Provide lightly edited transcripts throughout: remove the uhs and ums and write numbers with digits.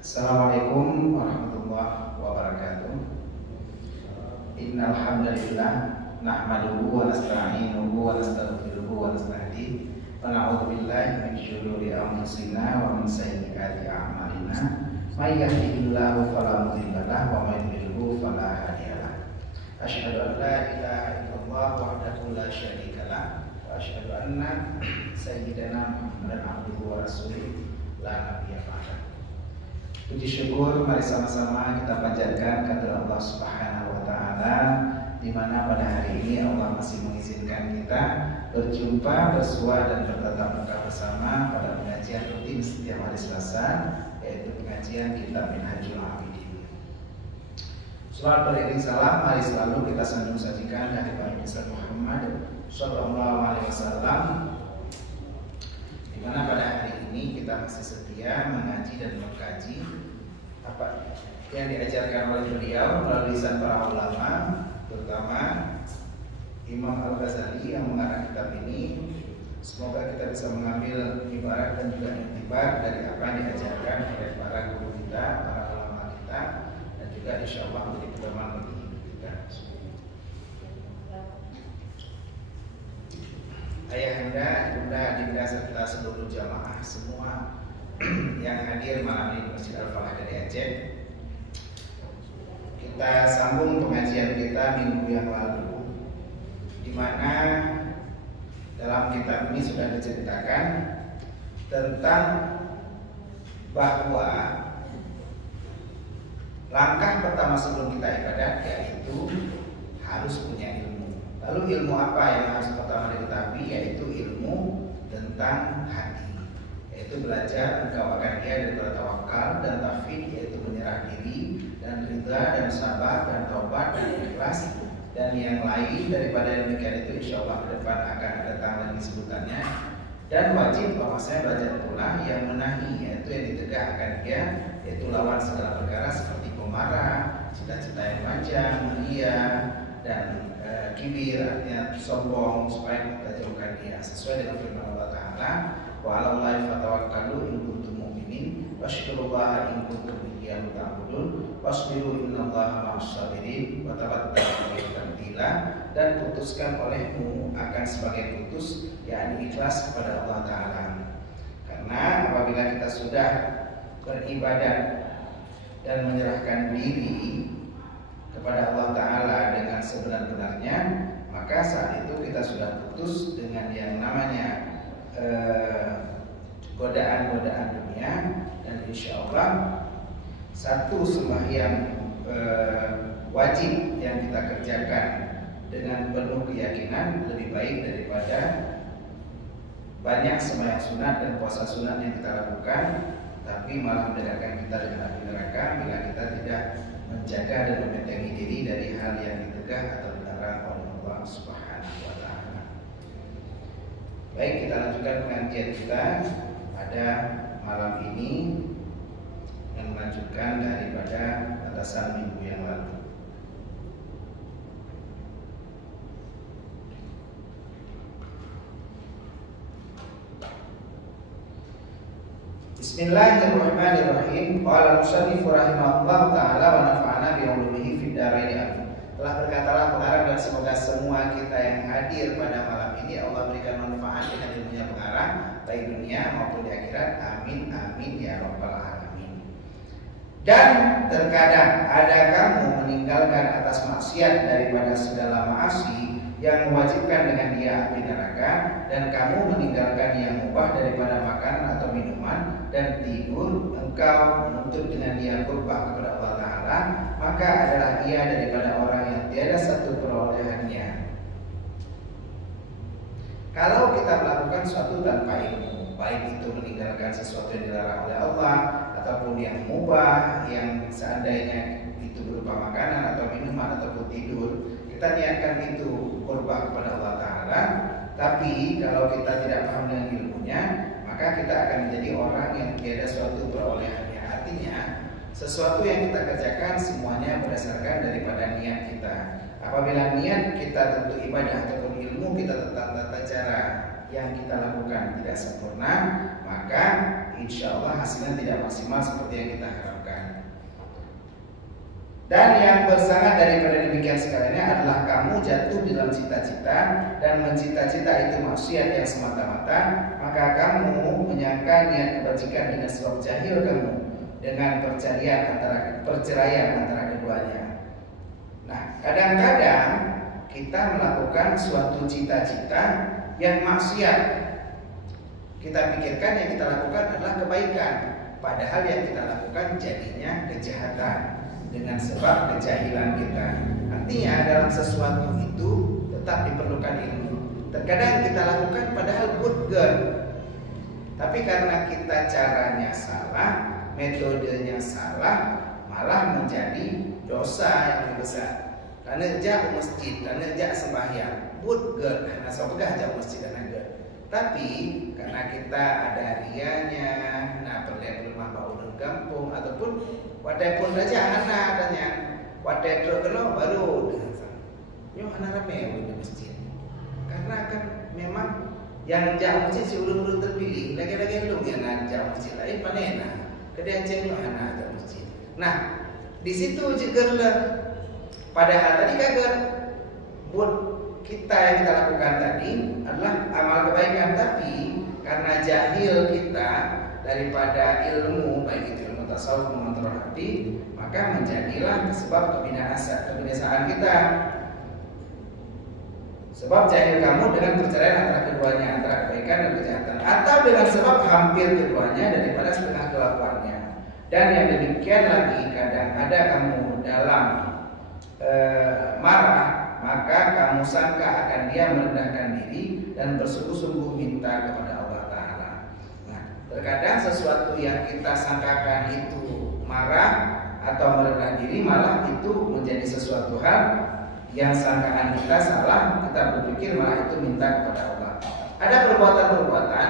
Assalamualaikum warahmatullahi wabarakatuh. Innal hamdalillah nahmaduhu wa nasta'inuhu wa nastaghfiruhu wa nastahdihi wa na'udzu billahi min syururi anfusina wa min sayyiati a'malina. May yahdihillahu fala mudilla lahu wa may yudlilhu fala hadiya lahu. Asyhadu an la ilaha illallah wahdahu la syarika lahu wa asyhadu anna sayyidana Muhammadan abduhu wa rasuluh la nabiyya ba'dahu. Puji syukur mari sama-sama kita panjatkan kepada Allah Subhanahu wa taala, di mana pada hari ini Allah masih mengizinkan kita berjumpa, bersua dan bertatap muka bersama pada pengajian rutin setiap hari Selasa, yaitu pengajian kitab Minhajul Abidin. Salawat beriring salam mari selalu kita sanjung sajikan dari Baginda Nabi Muhammad sallallahu alaihi wasallam, di mana pada hari ini kita masih setia mengaji dan mengkaji apa yang diajarkan oleh beliau melalui lisan para ulama, terutama Imam Al-Ghazali yang mengarang kitab ini. Semoga kita bisa mengambil ibarat dan juga intibar dari apa yang diajarkan oleh para guru kita, para ulama kita, dan juga insya Allah menjadi pedoman bagi hidup kita. Ayahanda, ibunda, adinda serta seluruh jamaah semua yang hadir malam ini di Masjid Al-Falah dari Aceh. Kita sambung pengajian kita minggu yang lalu, di mana dalam kitab ini sudah diceritakan tentang bahwa langkah pertama sebelum kita ibadat yaitu harus punya ilmu. Lalu ilmu apa yang harus pertama diketahui? Yaitu ilmu tentang hati, yaitu belajar engkau akan dia daripada tawakal dan tauhid, yaitu menyerah diri dan ridha dan sabar dan taubat dan ikhlas dan yang lain daripada demikian itu insya Allah ke depan akan datang lagi sebutannya. Dan wajib bahwasanya belajar pula yang menahi, yaitu yang ditegakkan dia, yaitu lawan segala perkara seperti pemarah, cita-cita yang panjang, mulia dan kibir, artinya sombong, supaya kita jauhkan dia sesuai dengan firman Allah Ta'ala, wa 'alallahi fatawakkalu in kuntum mu'minin wasykurullaha in kuntum iyyahu ta'budun wasbiru innallaha ma'as sabirin wa tawakkal tabdila. Dan putuskan olehmu akan sebagai putus, yakni ikhlas kepada Allah Ta'ala. Karena apabila kita sudah beribadah dan menyerahkan diri kepada Allah Ta'ala dengan sebenar-benarnya, maka saat itu kita sudah putus dengan yang namanya godaan-godaan dunia. Dan insya Allah satu sembahyang wajib yang kita kerjakan dengan penuh keyakinan lebih baik daripada banyak sembahyang sunat dan puasa sunat yang kita lakukan, tapi malah mendekatkan kita dengan api neraka bila kita tidak menjaga dan membentengi diri dari hal yang ditegah atau dilarang oleh Allah Subhanahu wa Ta'ala. Baik, kita lanjutkan pengajian kita pada malam ini yang melanjutkan daripada batasan minggu yang lalu. Bismillahirrahmanirrahim. Qala musannif rahimahullah taala wa nafa'ana bi ulumihi fid dharain. Telah berkatalah pengarang, dan semoga semua kita yang hadir pada malam ini Allah berikan manfaat dengan ilmunya pengarang baik dunia maupun di akhirat. Amin amin ya rabbal alamin. Dan terkadang ada kamu meninggalkan atas maksiat daripada segala maasi yang mewajibkan dengan dia api neraka, dan kamu meninggalkan yang mubah daripada makanan atau minuman, dan tidur engkau menuntut dengan dia qurbah kepada Allah Ta'ala, maka adalah ia daripada orang yang tiada satu perolehannya. Kalau kita melakukan suatu tanpa ilmu, baik itu meninggalkan sesuatu yang dilarang oleh Allah ataupun yang mubah, yang seandainya itu berupa makanan atau minuman ataupun tidur, kita niatkan itu qurbah kepada Allah Ta'ala, tapi kalau kita tidak paham dengan ilmunya, maka kita akan menjadi orang yang tiada suatu perolehannya. Artinya sesuatu yang kita kerjakan semuanya berdasarkan daripada niat kita. Apabila niat kita tentu ibadah ataupun ilmu kita tentang tata cara yang kita lakukan tidak sempurna, maka insya Allah hasilnya tidak maksimal seperti yang kita harapkan. Dan yang bersangat daripada demikian sekaliannya adalah kamu jatuh dalam cita-cita, dan mencita-cita itu maksiat yang semata-mata, maka kamu menyangka niat kebajikan dengan sebab jahil kamu dengan perceraian antara keduanya. Nah, kadang-kadang kita melakukan suatu cita-cita yang maksiat. Kita pikirkan yang kita lakukan adalah kebaikan, padahal yang kita lakukan jadinya kejahatan dengan sebab kejahilan kita. Artinya dalam sesuatu itu tetap diperlukan ilmu. Terkadang kita lakukan padahal good, tapi karena kita caranya salah, metodenya salah, malah menjadi dosa yang lebih besar. Karena jauh masjid, karena jauh sembahyang, good, karena sobegah jauh masjid dan good. Tapi karena kita ada rianya, nah perlu rumah bau kampung ataupun wadai pun saja anak adanya wadai terkenal baru nyuh anak rame di masjid, karena kan memang yang jauh masjid si ulun terpilih lagi-lagi lu yang jauh masjid lain panena kedai nyuh anak jauh masjid. Nah di situ juga lah, padahal tadi kagak buat kita yang kita lakukan tadi adalah amal kebaikan, tapi karena jahil kita daripada ilmu, baik itu ilmu tasawuf mengontrol hati, maka menjadilah sebab kebinasaan kita. Sebab jahil kamu dengan perceraian antara keduanya, antara kebaikan dan kejahatan, atau dengan sebab hampir keduanya daripada setengah kelakuannya. Dan yang demikian lagi, kadang ada kamu dalam marah, maka kamu sangka akan dia merendahkan diri dan bersungguh-sungguh minta kepada Allah Ta'ala. Nah, terkadang sesuatu yang kita sangkakan itu marah atau merendah diri, malah itu menjadi sesuatu hal yang sangkaan kita salah, kita berpikir malah itu minta kepada Allah. Ada perbuatan-perbuatan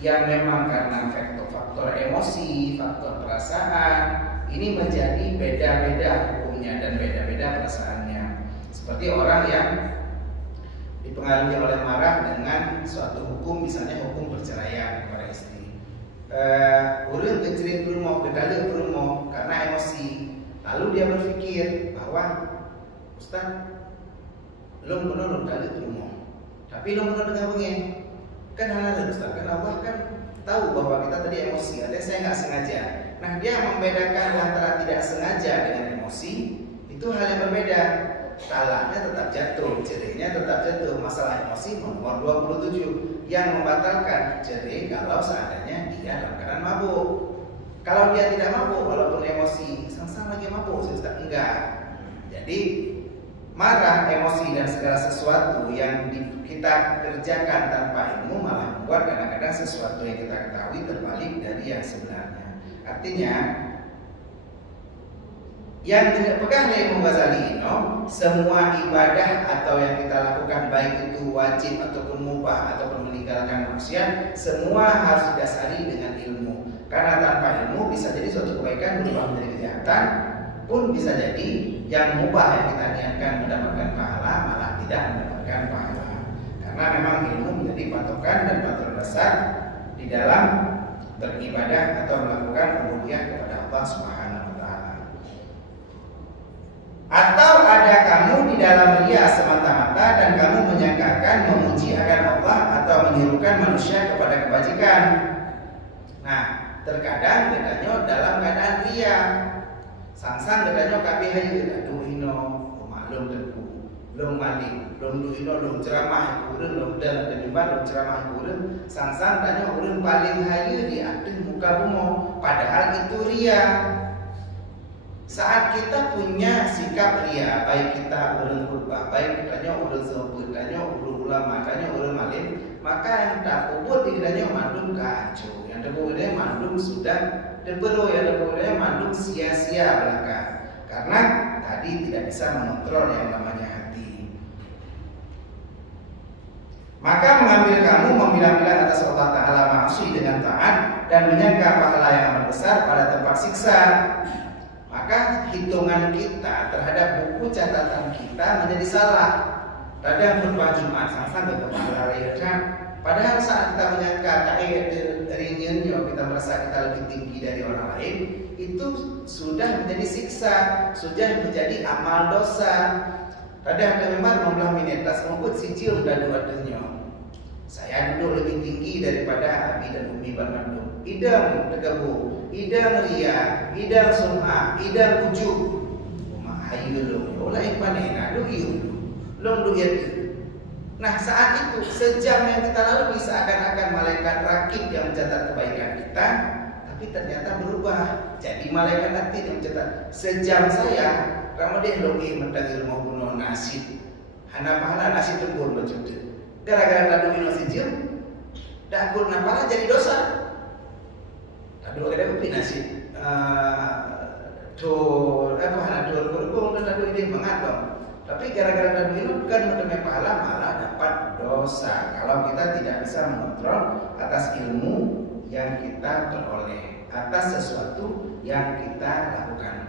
yang memang karena faktor emosi, faktor perasaan, ini menjadi beda-beda hukumnya dan beda-beda perasaannya. Seperti orang yang dipengaruhi oleh marah dengan suatu hukum, misalnya hukum perceraian kepada istri. Urun kecilin rumah, gedale rumah karena emosi. Lalu dia berpikir bahwa Ustaz, lo menurut kali rumah, tapi lo menurut dengan pengen kan halal Ustaz, kan Allah kan tahu bahwa kita tadi emosi, artinya saya nggak sengaja. Nah dia membedakan antara tidak sengaja dengan emosi, itu hal yang berbeda. Talaknya tetap jatuh, cerainya tetap jatuh. Masalah emosi nomor 27 yang membatalkan cerai kalau seandainya dia dalam keadaan mabuk. Kalau dia tidak mabuk, walaupun emosi sama-sama lagi mabuk, Ustaz, enggak. Jadi marah, emosi dan segala sesuatu yang kita kerjakan tanpa ilmu malah membuat kadang-kadang sesuatu yang kita ketahui terbalik dari yang sebenarnya. Artinya yang tidak pegang Imam Ghazali semua ibadah atau yang kita lakukan baik itu wajib ataupun mubah ataupun meninggalkan maksiat, semua harus didasari dengan ilmu. Karena tanpa ilmu bisa jadi suatu kebaikan berubah menjadi kejahatan, pun bisa jadi yang mubah yang kita niatkan mendapatkan pahala malah tidak mendapatkan pahala. Karena memang ilmu menjadi patokan dan patokan dasar di dalam beribadah atau melakukan uluhiyah kepada Allah Subhanahu wa taala. Atau ada kamu di dalam ria semata-mata dan kamu menyangkakan memuji akan Allah atau menyerukan manusia kepada kebajikan. Nah, terkadang bedanya dalam keadaan ria. Sangsang bedanya kabeh hayu aduh ino maklum teku. Belum malik, belum duino, belum ceramah urang, belum dalam penyembah, belum ceramah urang. Sangsang tanya urang paling hayu di aduh muka bumi. Padahal itu ria. Saat kita punya sikap ria, baik kita urang khutbah, baik kitanya urang sebut, tanya urang ulama, tanya urang alim, maka yang tak kubur dikiranya mandum kacau, yang dikiranya mandum sudah debero, yang dikiranya mandum sia-sia belaka. Karena tadi tidak bisa mengontrol yang namanya hati. Maka mengambil kamu membilang-bilang atas Allah Ta'ala maksud dengan taat dan menyangka pahala yang amat besar pada tempat siksa, maka hitungan kita terhadap buku catatan kita menjadi salah. Kadang khutbah Jumat sang-sang berkepala rayaan. Padahal saat kita menyangka ringannya kita merasa kita lebih tinggi dari orang lain, itu sudah menjadi siksa, sudah menjadi amal dosa. Kadang memang membelah minetas membut si cium dan dua-duanya. Saya duduk lebih tinggi daripada Abi dan Umi Bandung. Idam tegabu, idam ria, idam sum'ah, idam ujuk. Mahayu lo, olah ipanena do iu. Long do itu. Nah, saat itu sejam yang kita lalui seakan-akan malaikat rakib yang mencatat kebaikan kita, tapi ternyata berubah jadi malaikat atid yang mencatat. Sejam saya Ramadhan logi mentagil mau bunuh nasib. Hana pahala nasib tembur berjuta. Gara-gara tadu ino sijil, dakur napala jadi dosa. Tadu ada upi nasib. Apa hana dua tadu ini mengadong. Tapi gara-gara tadu ino bukan menemui pahala, malah dapat dosa. Kalau kita tidak bisa mengontrol atas ilmu yang kita peroleh, atas sesuatu yang kita lakukan.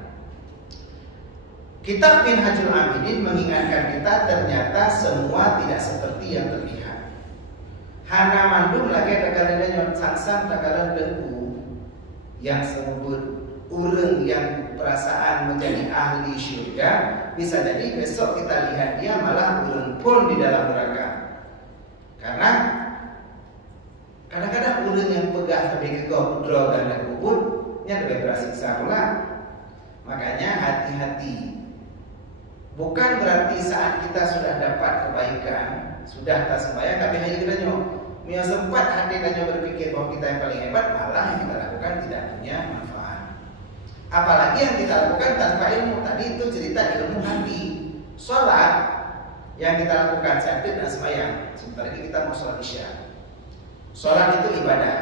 Kitab Minhajul Abidin mengingatkan kita ternyata semua tidak seperti yang terlihat. Hana mandum lagi tekanan sangsang tekanan dengku yang sebut urang yang perasaan menjadi ahli syurga, bisa jadi besok kita lihat dia malah urang pun di dalam neraka. Karena kadang-kadang urang yang pegah lebih ke godro dan kubur nya lebih bersiksa pula. Makanya hati-hati. Bukan berarti saat kita sudah dapat kebaikan, sudah tak sembahyang, tapi hanya kita nyok. Yang sempat hati kita berpikir bahwa kita yang paling hebat, malah yang kita lakukan tidak punya manfaat. Apalagi yang kita lakukan tanpa ilmu. Tadi itu cerita ilmu hati. Sholat yang kita lakukan sakit dan sembahyang. Sebentar lagi kita mau sholat isya. Sholat itu ibadah.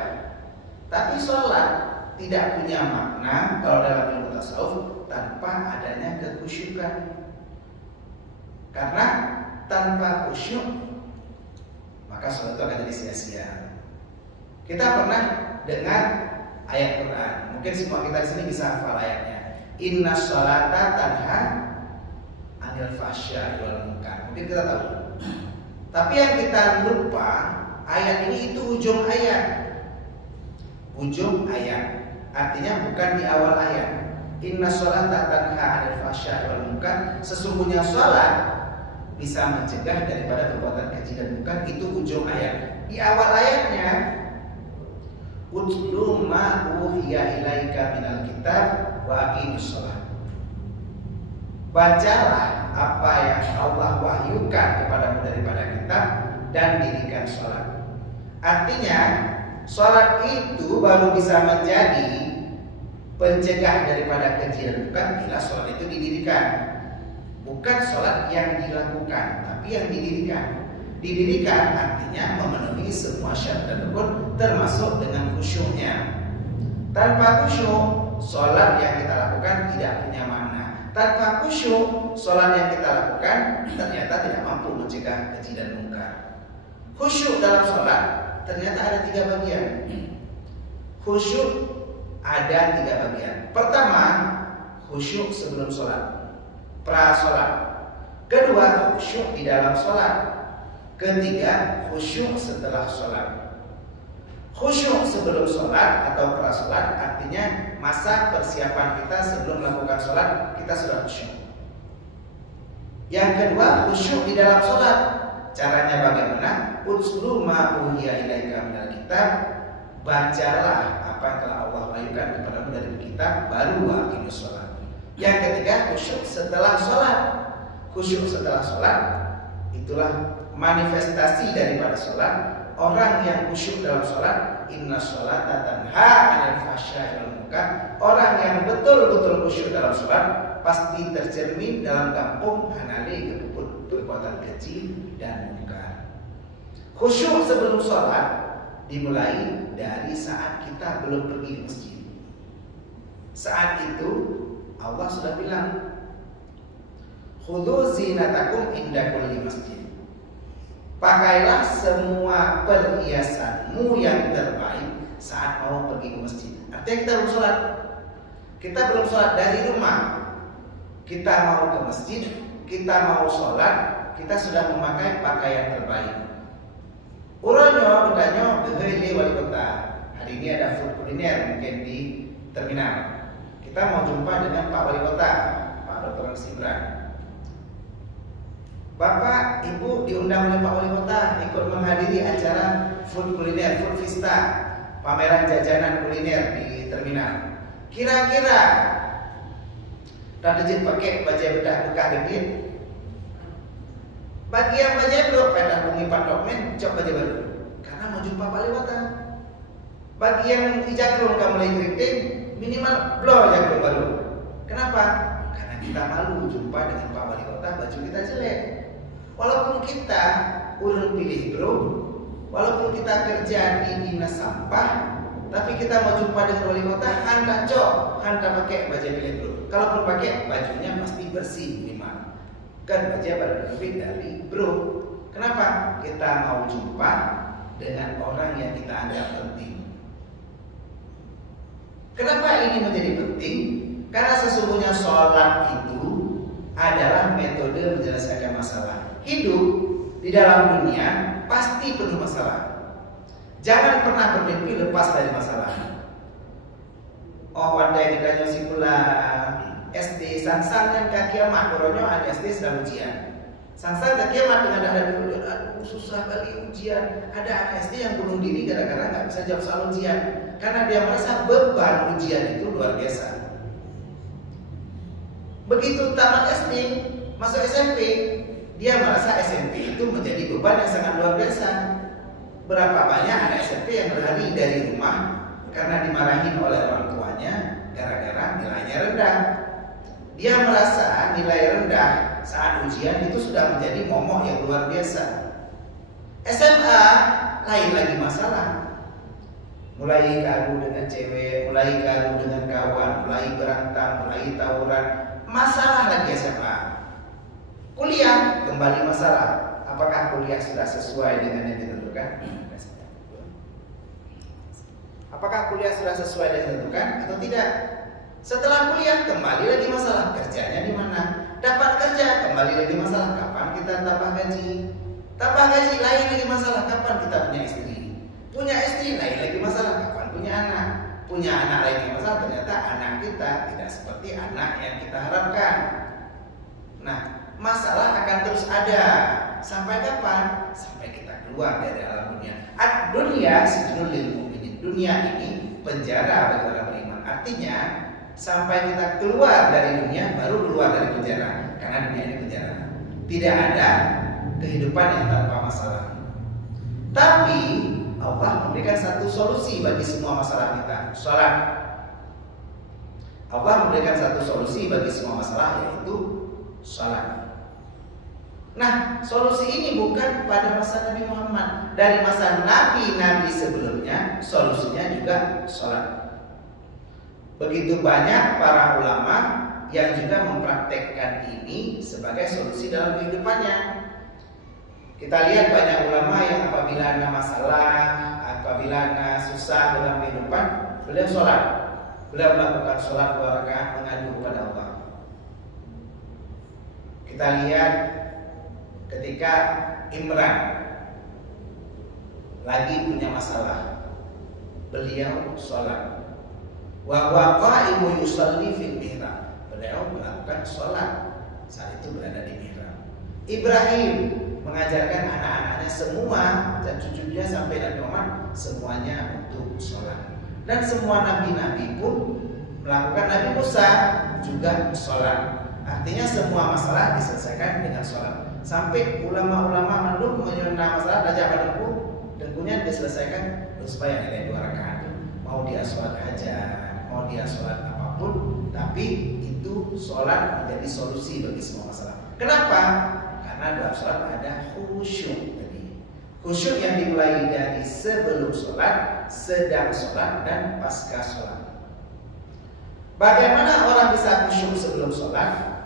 Tapi sholat tidak punya makna kalau dalam ilmu tasawuf tanpa adanya kekhusyukan. Karena tanpa khusyuk maka sholat itu akan jadi sia-sia. Kita pernah dengar ayat Quran. Mungkin semua kita di sini bisa hafal ayatnya. Inna sholata tanha anil fahsya'i wal munkar. Mungkin kita tahu. Tapi yang kita lupa, ayat ini itu ujung ayat. Ujung ayat. Artinya bukan di awal ayat. Inna sholata tanha anil fahsya'i wal munkar. Sesungguhnya sholat bisa mencegah daripada perbuatan keji dan munkar, itu ujung ayat. Di awal ayatnya, utlu ma uhiya ilaika minal kitab wa aqimus shalah. Bacalah apa yang Allah wahyukan kepadamu daripada kitab dan dirikan sholat. Artinya, sholat itu baru bisa menjadi pencegah daripada keji dan munkar bila sholat itu didirikan. Bukan sholat yang dilakukan, tapi yang didirikan. Didirikan artinya memenuhi semua syarat dan rukun, termasuk dengan khusyuknya. Tanpa khusyuk, sholat yang kita lakukan tidak punya makna. Tanpa khusyuk, sholat yang kita lakukan ternyata tidak mampu mencegah keji dan munkar. Khusyuk dalam sholat ternyata ada 3 bagian. Khusyuk ada 3 bagian. Pertama, khusyuk sebelum sholat, pra-sholat. Kedua, khusyuk di dalam sholat. Ketiga, khusyuk setelah sholat. Khusyuk sebelum sholat atau pra-sholat artinya masa persiapan kita sebelum melakukan sholat kita sudah khusyuk. Yang kedua, khusyuk di dalam sholat. Caranya bagaimana? Utslu ma uhiya ilaika minal kitab. Bacalah apa yang telah Allah wahyukan kepadamu dari kitab, baru waqimus sholat. Yang ketiga, khusyuk setelah sholat. Khusyuk setelah sholat itulah manifestasi daripada sholat. Orang yang khusyuk dalam sholat, inna sholata tanha 'anil fahsya'i wal munkar. Orang yang betul-betul khusyuk dalam sholat pasti tercermin dalam kampung hanali kebut perbuatan keji dan munkar. Khusyuk sebelum sholat dimulai dari saat kita belum pergi ke masjid. Saat itu Allah sudah bilang, khudhu zinatakum inda kulli masjid. Pakailah semua perhiasanmu yang terbaik saat mau pergi ke masjid. Artinya kita belum sholat. Kita belum sholat dari rumah. Kita mau ke masjid, kita mau sholat, kita sudah memakai pakaian terbaik. Uronyo bertanya ke wali kota. Hari ini ada food kuliner mungkin di terminal. Kita mau jumpa dengan Pak Wali Kota, Pak Dr. Simran. Bapak, Ibu diundang oleh Pak Wali Kota ikut menghadiri acara food kuliner, food vista, pameran jajanan kuliner di terminal. Kira-kira Radijit pakai baju bedah bekas gede. Bagi yang baju belum pada mengipat dokumen, coba baju baru. Karena mau jumpa Pak Wali Kota. Bagi yang ijagrung kamu mulai keriting, minimal blow jagrung baru. Kenapa? Karena kita malu jumpa dengan Pak Wali Kota, baju kita jelek. Walaupun kita urun pilih bro, walaupun kita kerja di dinas sampah, tapi kita mau jumpa dengan wali kota, hanta pakai baju pilih bro. Kalaupun pakai bajunya pasti bersih minimal. Kan baju baru lebih dari bro. Kenapa? Kita mau jumpa dengan orang yang kita anggap penting. Kenapa ini menjadi penting? Karena sesungguhnya sholat itu adalah metode menyelesaikan masalah. Hidup di dalam dunia pasti penuh masalah. Jangan pernah bermimpi lepas dari masalah. Oh, wandai ditanya si pula SD sang-sang dan kakiamat koronyo ada SD sedang ujian. Sang-sang kakiamat dengan ada dulu, aduh susah kali ujian. Ada anak SD yang bunuh diri gara-gara nggak bisa jawab soal ujian karena dia merasa beban ujian itu luar biasa. Begitu tamat SD, masuk SMP, dia merasa SMP itu menjadi beban yang sangat luar biasa. Berapa banyak anak SMP yang berlari dari rumah karena dimarahin oleh orang tuanya gara-gara nilainya rendah. Dia merasa nilai rendah saat ujian itu sudah menjadi momok yang luar biasa. SMA lain lagi masalah. Mulai gaduh dengan cewek, mulai gaduh dengan kawan, mulai berantem, mulai tawuran. Masalah lagi SMA. Kuliah kembali masalah. Apakah kuliah sudah sesuai dengan yang ditentukan? Apakah kuliah sudah sesuai dengan yang ditentukan atau tidak? Setelah kuliah kembali lagi masalah. Kerjanya di mana? Dapat kerja kembali lagi masalah. Kapan kita tambah gaji? Tambah gaji lain lagi masalah. Kapan kita punya istri? Punya istri lain lagi masalah. Kapan punya anak? Punya anak lain lagi masalah. Ternyata anak kita tidak seperti anak yang kita harapkan. Nah, masalah akan terus ada. Sampai kapan? Sampai kita keluar dari alam dunia. Ad-dunya sijnul lil mu'minin. Dunia ini penjara bagi orang beriman. Artinya sampai kita keluar dari dunia baru keluar dari penjara. Karena dunia ini penjara. Tidak ada kehidupan yang tanpa masalah. Tapi Allah memberikan satu solusi bagi semua masalah kita. Sholat. Allah memberikan satu solusi bagi semua masalah, yaitu sholat. Nah, solusi ini bukan pada masa Nabi Muhammad. Dari masa nabi-nabi sebelumnya, solusinya juga sholat. Begitu banyak para ulama yang juga mempraktekkan ini sebagai solusi dalam kehidupannya. Kita lihat banyak ulama yang apabila ada masalah, apabila ada susah dalam kehidupan, beliau sholat. Beliau melakukan sholat 2 rakaat mengadu kepada Allah. Kita lihat ketika Imran lagi punya masalah, beliau sholat. Wa huwa qa'imun yusalli fil mihrab. Beliau melakukan sholat saat itu berada di mihrab. Ibrahim mengajarkan anak-anaknya semua dan cucunya sampai Nabi Muhammad semuanya untuk sholat. Dan semua nabi-nabi pun melakukan. Nabi Musa juga sholat. Artinya semua masalah diselesaikan dengan sholat. Sampai ulama-ulama menyunnah masalah belajar pada dengkulnya diselesaikan supaya nilai 2 rakaat. Mau dia sholat hajat, mau dia sholat apapun, tapi itu sholat menjadi solusi bagi semua masalah. Kenapa? Karena dalam sholat ada khusyuk tadi. Khusyuk yang dimulai dari sebelum sholat, sedang sholat, dan pasca sholat. Bagaimana orang bisa khusyuk sebelum sholat?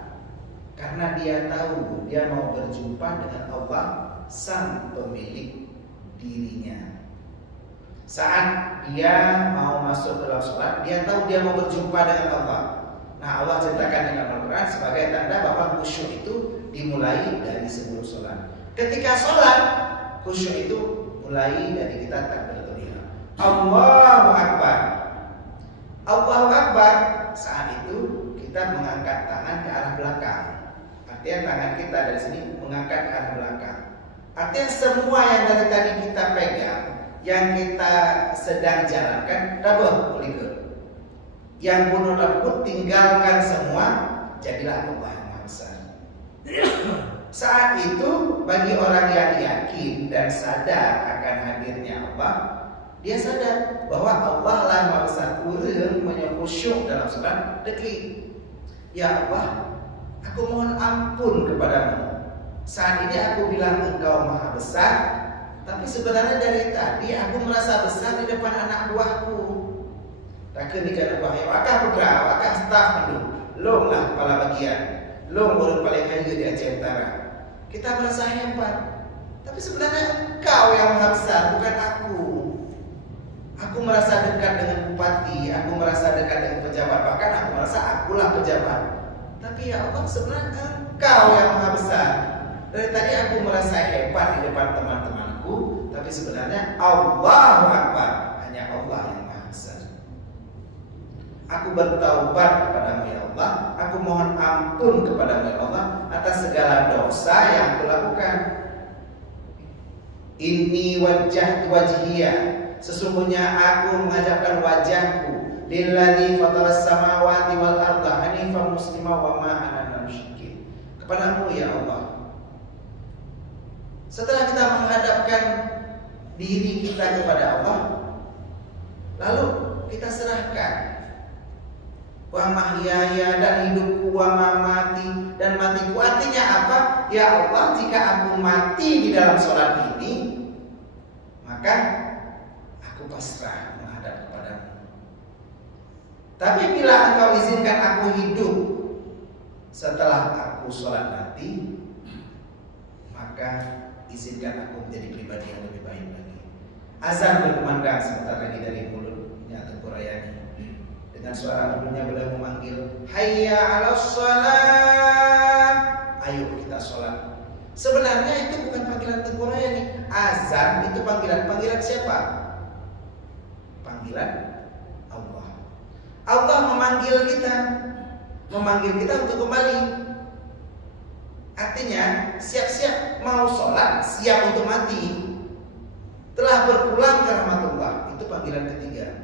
Karena dia tahu dia mau berjumpa dengan Allah, sang pemilik dirinya. Saat dia mau masuk ke dalam sholat, dia tahu dia mau berjumpa dengan Allah. Nah, Allah ceritakan dalam Al-Quran sebagai tanda bahwa khusyuk itu dimulai dari sebelum sholat. Ketika sholat, khusyuk itu mulai dari kita takbiratul ihram. Allahu Akbar. Allahu Akbar. Saat itu kita mengangkat tangan ke arah belakang. Artinya tangan kita dari sini mengangkat ke arah belakang. Artinya semua yang dari tadi kita pegang, yang kita sedang jalankan, double kulikur. Yang bunuh rambut tinggalkan semua, jadilah Allah yang Maha Besar. Saat itu bagi orang yang yakin dan sadar akan hadirnya Allah, dia sadar bahwa Allah lah Maha Besar. Urang menyokusyuk dalam sholat dekli. Ya Allah, aku mohon ampun kepadamu. Saat ini aku bilang engkau Maha Besar, tapi sebenarnya dari tadi aku merasa besar di depan anak buahku. Takkan dikata buahnya, wakah putra, wakah staf mendung. Long lah kepala bagian, long orang paling kaya di Aceh Utara. Kita merasa hebat, tapi sebenarnya engkau yang Maha Besar, bukan aku. Aku merasa dekat dengan bupati, aku merasa dekat dengan pejabat, bahkan aku merasa akulah pejabat. Tapi ya Allah, sebenarnya engkau yang Maha Besar. Dari tadi aku merasa hebat di depan teman-temanku, tapi sebenarnya Allahu Akbar, hanya Allah yang Maha Besar. Aku bertaubat kepadamu ya Allah, aku mohon ampun kepadamu ya Allah atas segala dosa yang aku lakukan. Inni wajjahtu wajhiya, sesungguhnya aku menghadapkan wajahku lilladzi fataras samawati wal arda hanifan musliman wa ma ana minal musyrikin. Kepadamu ya Allah. Setelah kita menghadapkan diri kita kepada Allah, lalu kita serahkan wa mahyaya, dan hidupku, wa mamati, dan matiku. Artinya apa? Ya Allah, jika aku mati di dalam sholat ini, maka aku pasrah menghadap kepadamu. Tapi bila engkau izinkan aku hidup setelah aku sholat nanti, maka izinkan aku menjadi pribadi yang lebih baik lagi. Azan berkumandang sebentar lagi dari mulutnya Tengku Rayani. Dengan suara merdunya beliau memanggil, hayya 'alas shalah, ayo kita sholat. Sebenarnya itu bukan panggilan Tengku Rayani. Azan itu panggilan siapa? Panggilan Allah. Allah memanggil kita untuk kembali. Artinya siap-siap mau sholat, siap untuk mati, telah berpulang ke rahmatullah. Itu panggilan ketiga.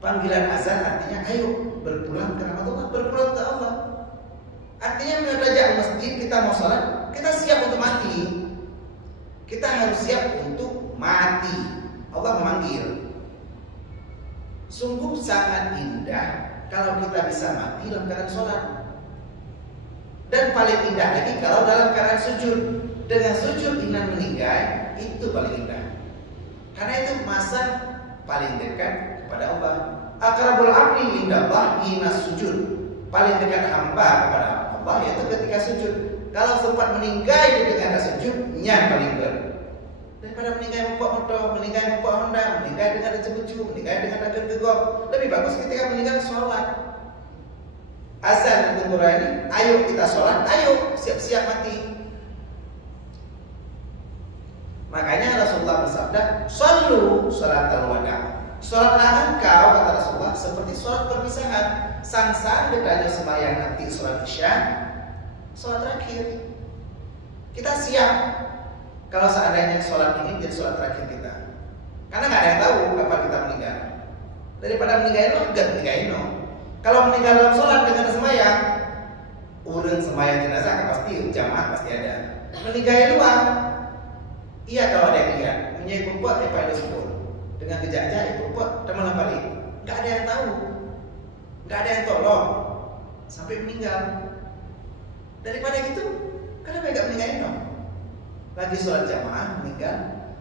Panggilan azan artinya ayo berpulang ke rahmatullah, berpulang ke Allah. Artinya menajak masjid, kita mau sholat, kita siap untuk mati. Kita harus siap untuk mati. Allah memanggil. Sungguh sangat indah kalau kita bisa mati dalam keadaan sholat. Dan paling indah lagi kalau dalam keadaan sujud. Dengan sujud dengan meninggal, itu paling indah. Karena itu masa paling dekat kepada Allah. Aqrabul abdi indallah hina sujud. Paling dekat hamba kepada Allah yaitu ketika sujud. Kalau sempat meninggal ketika sujud, nya paling dekat. Daripada meninggal mempok motor, meninggal mempok Honda, meninggal dengan cebucu, meninggal dengan agak gegok, lebih bagus ketika meninggal sholat. Azan Tengku Rayani, ayo kita sholat, ayo siap-siap mati. Makanya Rasulullah bersabda, "Shallu sholatal wada." Sholatlah engkau, kata Rasulullah, seperti sholat perpisahan. Sang-sang dekatnya sembahyang nanti sholat Isya, sholat terakhir. Kita siap kalau seandainya sholat ini jadi sholat terakhir kita. Karena nggak ada yang tahu kapan kita meninggal. Daripada meninggal enggak meninggal. Kalau meninggal dalam sholat dengan sembahyang, urun sembahyang jenazah kan pasti jamaah pasti ada. Meninggal luar, iya kalau ada yang lihat, punya perempuan apa yang disebut dengan gejala itu perempuan teman lempari, nggak ada yang tahu, nggak ada yang tolong sampai meninggal. Daripada gitu, kenapa nggak meninggalin? Lagi sholat jamaah meninggal,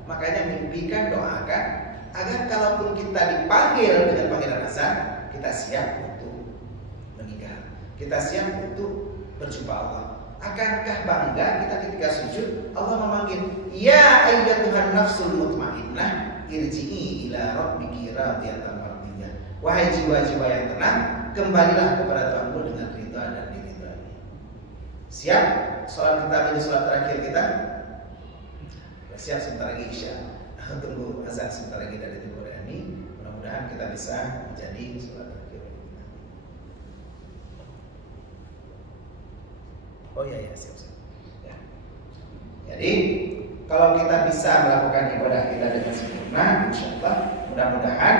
makanya mimpikan, doakan agar kalaupun kita dipanggil dengan panggilan azan, kita siap untuk meninggal, kita siap untuk berjumpa Allah. Akankah bangga kita ketika sujud Allah memanggil, ya ayyatuhan nafsul mutmainnah irji'i ila rabbiki radiyatan mardiyah. Wahai jiwa-jiwa yang tenang, kembalilah kepada Tuhanmu dengan ridha dan diridhai. Siap sholat kita menjadi sholat terakhir kita. Siap sebentar lagi Isya. Tunggu azan sebentar lagi dari Timur ini. Mudah-mudahan kita bisa menjadi sholat terakhir. Oh iya siap. Ya. Jadi kalau kita bisa melakukan ibadah kita dengan sempurna, insyaallah mudah-mudahan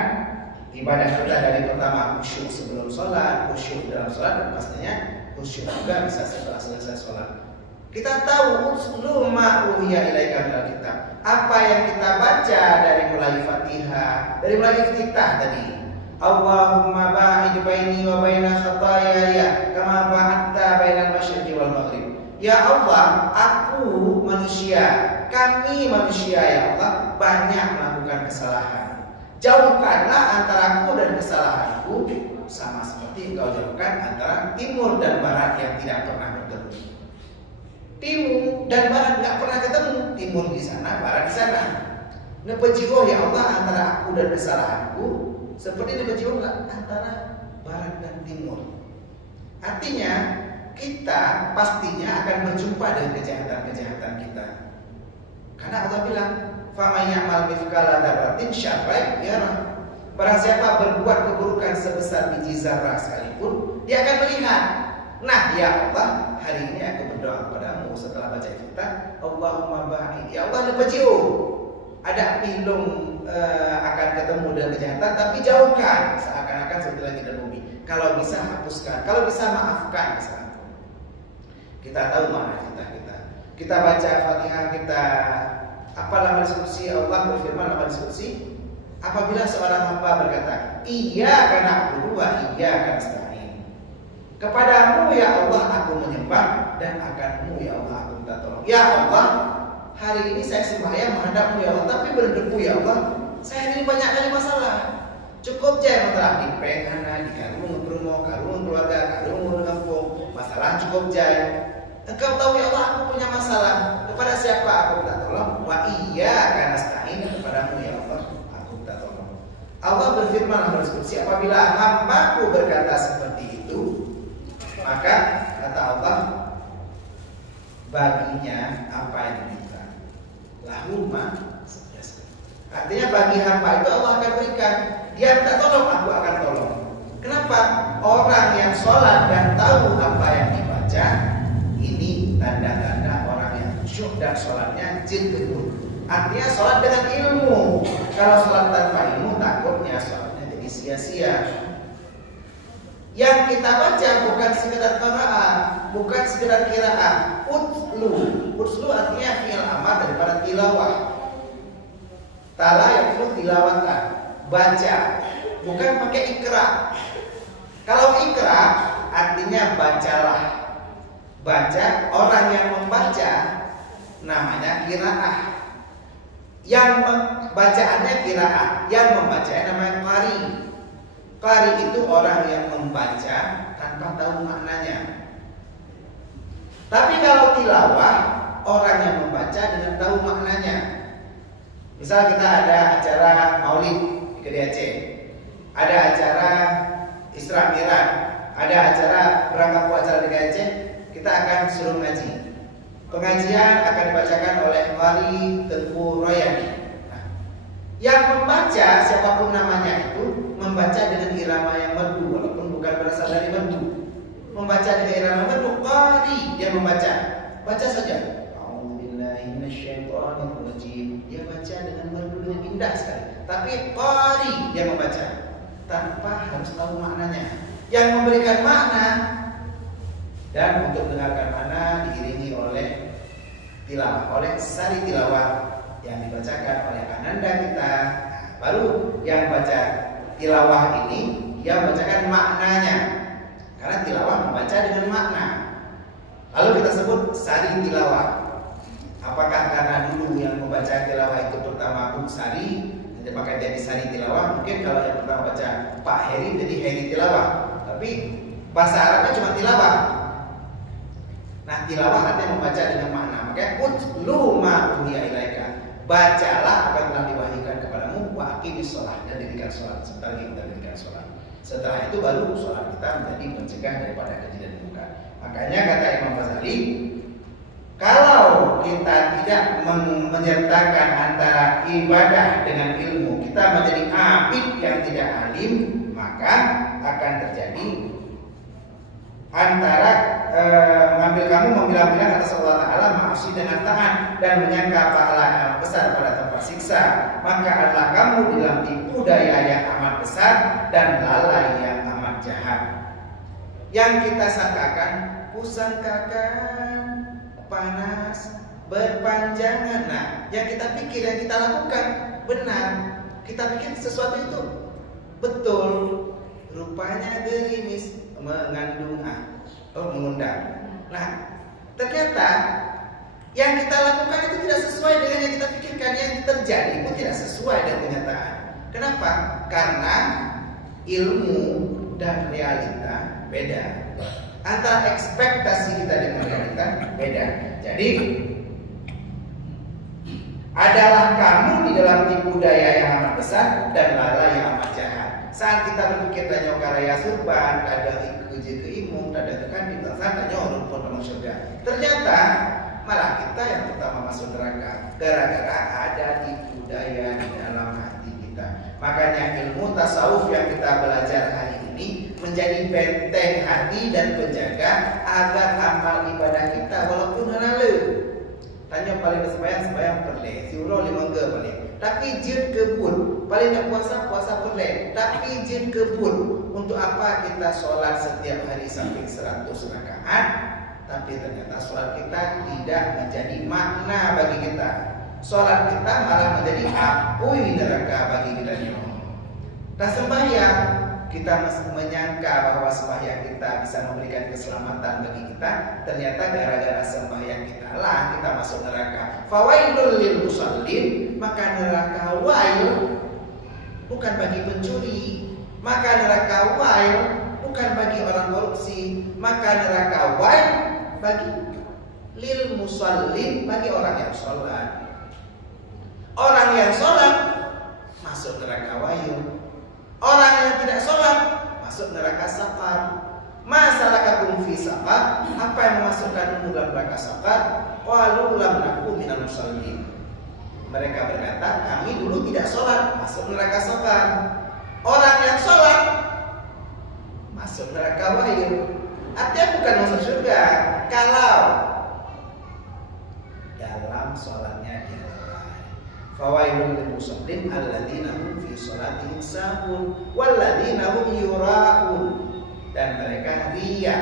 ibadah kita dari pertama khusyuk sebelum sholat, khusyuk dalam sholat, dan pastinya khusyuk juga bisa setelah selesai sholat. Kita tahu uslu ma uhiya ilaika minal kitab. Apa yang kita baca dari mulai Fatihah, dari mulai iftitah tadi. Allahumma ba'id baini wa baina khataayaya kama ba'adta bainal masyriqi wal maghrib. Ya Allah, aku manusia, kami manusia ya Allah banyak melakukan kesalahan. Jauhkanlah antara aku dan kesalahanku sama seperti engkau jauhkan antara timur dan barat yang tidak pernah bertemu. Timur dan barat nggak pernah ketemu, timur di sana, barat di sana. Nepejiwo ya Allah antara aku dan kesalahanku seperti nepejiwo antara barat dan timur. Artinya kita pastinya akan berjumpa dengan kejahatan-kejahatan kita. Karena Allah bilang, "Faman ya'mal mithqala dzarratin syarran yarah." Barang siapa berbuat keburukan sebesar biji zarah sekalipun, dia akan melihat. Nah, ya Allah, hari ini aku berdoa kepadamu setelah baca iftitah, Allahumma ba'id. Ya Allah, nepejiu. Ada pilung akan ketemu dengan kejahatan, tapi jauhkan seakan-akan seperti lagi dalam bumi. Kalau bisa hapuskan, kalau bisa maafkan. Kita tahu mana kita. Kita baca Fatihah kita. Apa lama diskusi Allah berfirman lama diskusi? Apabila seorang hamba berkata, iyyaka na'budu wa iyyaka nasta'in. Kepadamu ya Allah aku menyembah dan akanmu ya Allah aku minta tolong. Ya Allah, hari ini saya sembahyang menghadapmu ya Allah, tapi berdebu ya Allah. Saya ini banyak kali masalah. Cukup jaya masalah di pengana, di karung rumah, karung keluarga, karung kampung. Masalah cukup jaya. Engkau tahu ya Allah aku punya masalah. Kepada siapa aku minta tolong? Wa iyyaka nasta'in. Kepadamu ya Allah aku minta tolong. Allah berfirman dalam diskusi, apabila hambaku berkata seperti itu, maka kata Allah, baginya apa yang diminta. Lahu ma sejasa. Artinya bagi hamba itu Allah akan berikan. Dia minta tolong, aku akan tolong. Kenapa? Orang yang sholat dan tahu apa yang dibaca, ini tanda-tanda orang yang khusyuk dan sholatnya jilbul. Artinya sholat dengan ilmu. Kalau sholat tanpa ilmu, takutnya sholatnya jadi sia-sia. Yang kita baca bukan sekedar qiraah, bukan sekedar qiraah. Utlu artinya fi'il amar daripada tilawah. Tala yang tilawatan, baca, bukan pakai ikra. Kalau ikra artinya bacalah. Baca, orang yang membaca namanya qiraah. Yang bacaannya qiraah, yang membacanya namanya qari. Qari itu orang yang membaca tanpa tahu maknanya. Tapi kalau tilawah, orang yang membaca dengan tahu maknanya. Misal kita ada acara maulid di KDAC, ada acara Isra Mi'raj, ada acara berangkat acara di KDAC, kita akan suruh ngaji. Pengajian akan dibacakan oleh Wali Tengku Royani. Nah, yang membaca siapapun namanya itu membaca dengan irama yang merdu, walaupun bukan berasal dari merdu. Membaca dengan irama merdu, qari dia membaca. Baca saja. A'udzubillahi minasyaitonirrajim. Dia baca dengan merdu dengan indah sekali. Tapi qari dia membaca tanpa harus tahu maknanya. Yang memberikan makna dan untuk mendengarkan makna diiringi oleh tilawah, oleh sari tilawah yang dibacakan oleh ananda kita. Baru yang baca tilawah ini dia membacakan maknanya, karena tilawah membaca dengan makna. Lalu kita sebut sari tilawah. Apakah karena dulu yang membaca tilawah itu pertama Bung Sari, jadi maka jadi sari tilawah? Mungkin kalau yang pertama baca Pak Heri jadi Heri tilawah. Tapi bahasa Arabnya cuma tilawah. Nah, tilawah artinya membaca dengan makna. Makanya utlu ma uhiya ilaika. Bacalah apa yang telah diwahyukan kepadamu, wa aqimis shalah, dan dirikan salat. Sebentar lagi kita dirikan salat. Setelah itu baru salat kita menjadi mencegah daripada keji dan munkar. Makanya kata Imam Ghazali, kalau kita tidak menyertakan antara ibadah dengan ilmu, kita menjadi abid yang tidak alim, maka akan terjadi antara mengambil atas Allah Ta'ala, maasi dengan taat, dan menyangka pahala yang besar pada tempat siksa. Maka adalah kamu dalam tipu daya yang amat besar dan lalai yang amat jahat. Yang kita sangkakan, kusangkakan, panas, berpanjangan. Nah, yang kita pikir, yang kita lakukan benar. Kita pikir sesuatu itu betul, rupanya gerimis, mengandung mengundang. Nah, ternyata yang kita lakukan itu tidak sesuai dengan yang kita pikirkan. Yang terjadi itu tidak sesuai dengan kenyataan. Kenapa? Karena ilmu dan realita beda. Antara ekspektasi kita dengan realita beda. Jadi adalah kamu di dalam tipu daya yang amat besar dan lalai yang amat jahat. Saat kita berpikir tanya karya surban, ada uji keimung, ada tekan di belakang tanya rumput dalam surga. Ternyata malah kita yang pertama masuk neraka gara-gara ada tipu daya di dalam hati kita. Makanya ilmu tasawuf yang kita belajar hari ini menjadi benteng hati dan penjaga agar amal ibadah kita walaupun halal. Tanya paling sembahyang perle, siuro 5 ke paling. Tapi jin kebun, paling nak puasa perle. Tapi jin kebun. Untuk apa kita sholat setiap hari sampai 100 rakaat? Tapi ternyata sholat kita tidak menjadi makna bagi kita. Sholat kita malah menjadi api neraka bagi kita. Dan sembahyang, kita menyangka bahwa sembahyang kita bisa memberikan keselamatan bagi kita. Ternyata gara-gara sembahyang kita lah kita masuk neraka. Fawailul lil musallin, maka neraka wail bukan bagi pencuri, maka neraka wail bukan bagi orang korupsi, maka neraka wail bagi lil musallin, bagi orang yang sholat. Orang yang sholat masuk neraka wail. Orang yang tidak sholat masuk neraka saqar. Masalakakum fi saqar? Apa yang memasukkanmu dalam neraka saqar? Qalu lam naku minal musallin. Mereka berkata, kami dulu tidak sholat, masuk neraka saqar. Orang yang sholat masuk neraka wahyu. Artinya bukan masuk surga kalau dalam sholatnya dia lalai. Fawailul lil musallin alladzina hum fi sholatihim sahun walladzina hum yura'un. Dan mereka riya.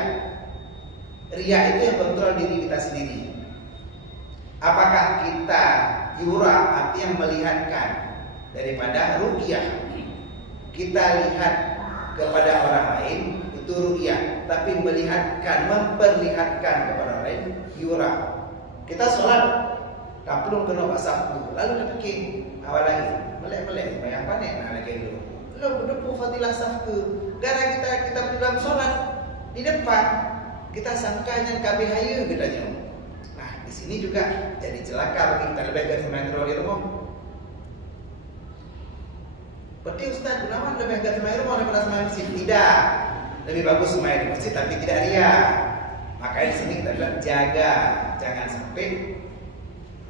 Riya itu yang kontrol diri kita sendiri. Apakah kita yura, artinya melihatkan, daripada ru'yah. Kita lihat kepada orang lain itu ru'yah, tapi melihatkan, memperlihatkan kepada orang lain yura. Kita sholat kaprung kena wasafku, lalu kita fikir awal lagi melek-melek bayang panen nak lagi dulu. Lalu berdepu fadilah safku. Gara kita dalam sholat di depan, kita sangkanya kabehaya katanya. Nah, di sini juga jadi celaka bagi kita lebih dari sembahyang di rumah. Berarti Ustaz Gunawan lebih dari sembahyang rumah daripada sembahyang masjid? Tidak. Lebih bagus sembahyang di masjid tapi tidak ria. Makanya di sini kita bilang jaga jangan sampai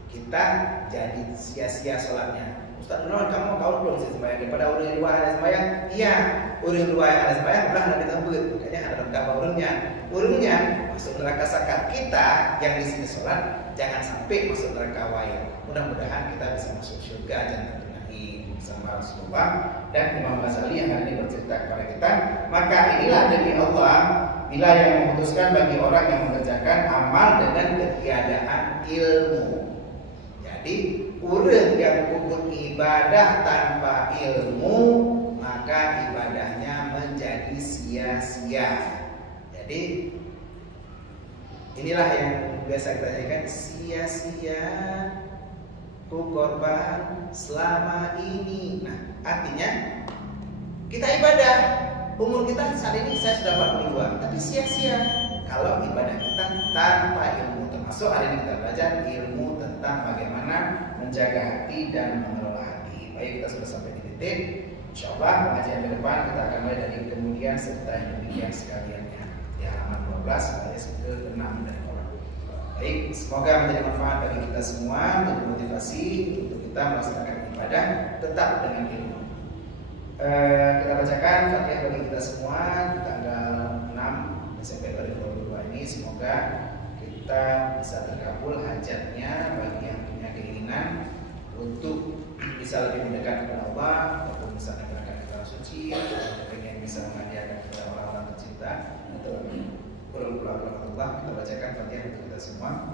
kita jadi sia-sia sholatnya. Ustaz Nur, kamu tahu belum sih sembahyang daripada orang luar ada sembahyang? Iya, orang luar ada sembahyang belah Nabi Muhammad. Makanya ada gambar urungnya masuk neraka zakat. Kita yang di sini sholat jangan sampai masuk neraka wayang. Mudah-mudahan kita bisa masuk surga jangan bersama Rasulullah dan Imam Ghazali yang hari ini bercerita kepada kita. Maka inilah demi Allah bila yang memutuskan bagi orang yang mengerjakan amal dengan ketiadaan ilmu. Jadi orang yang puput ibadah tanpa ilmu maka ibadahnya menjadi sia-sia. Jadi inilah yang biasa kita katakan sia-sia ku korban selama ini. Nah, artinya kita ibadah, umur kita saat ini saya sudah 42, tapi sia-sia kalau ibadah kita tanpa ilmu. Termasuk hari ini kita belajar ilmu tentang bagaimana menjaga hati dan mengelola hati. Baik, kita sudah sampai di titik. Insyaallah pengajian ke depan kita akan mulai dari kemudian serta demikian sekaliannya di halaman 12 ayat ke-6 dan baik, semoga menjadi manfaat bagi kita semua, menjadi motivasi untuk kita melaksanakan ibadah tetap dengan ilmu. Kita bacakan Fatihah bagi kita semua di tanggal 6 Desember 2022 ini. Semoga kita bisa terkabul hajatnya bagi yang punya keinginan untuk bisa lebih mendekat kepada Allah, ataupun bisa menegakkan kata suci, atau ingin bisa menghadiahkan kepada orang-orang tercinta, atau Allah. Kita bacakan Fatihah untuk kita semua.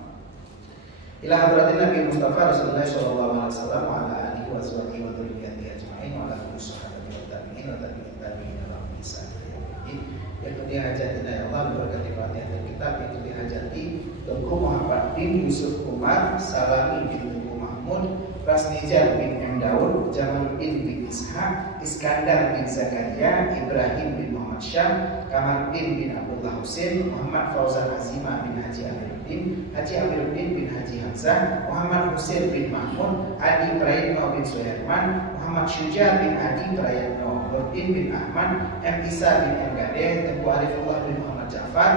Ila hadratin Nabi Mustafa Rasulullah sallallahu alaihi wasallam wa ala alihi wa sahbihi wa dzurriyyatihi ajma'in wa ala kulli sahabati wa tabi'in wa tabi'in wa bisa. Yang kedua hajatina ya Allah berkati Fatihah dan kitab itu dihajati Tengku Muhammad bin Yusuf Umar Salami bin Tengku Mahmud Rasnijar bin M. Daud Jamaluddin bin Ishaq Iskandar bin Zakaria Ibrahim bin Muhammad Syam Kamaluddin bin Abdullah Husain Muhammad Fauzan Azimah bin Haji Amiruddin bin Haji Hamzah Muhammad Husain bin Mahmud Adi Prayitno bin Soyarman Muhammad Syuja bin Adi Prayitno Nurdin bin Ahmad M. Isa bin M. Gadeh Tengku Arifullah bin Muhammad Ja'far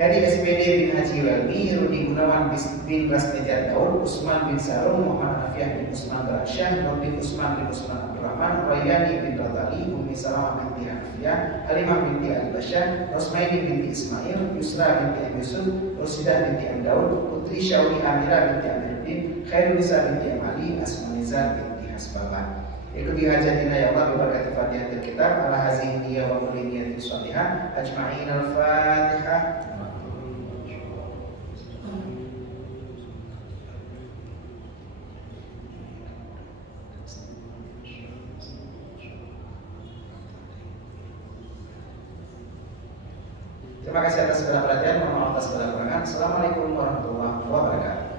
Hadi SPD bin Haji Walmi Rudi Gunawan bin Rasnijar Daud Usman bin Sarum Muhammad Afiah bin Usman Baraksyah Nurdin Usman bin Usman Abdurrahman Rayani bin Radali Umi Salamah binti Hafiyah Halimah binti Al-Basyah Rosmaini binti Ismail Yusra binti Am Yusuf Rosidah binti Am Daud Putri Syawi Amira binti Amiruddin Khairunisa binti Am Ali Asmanizar binti Hasbabah. Ikuti hajatina ya Allah berkati Fatihah dan kitab ala hazihi niyah wa kulli niyatin shalihah ajma'in al-Fatihah. Terima kasih atas segala perhatian, mohon maaf atas segala kekurangan. Assalamualaikum warahmatullahi wabarakatuh.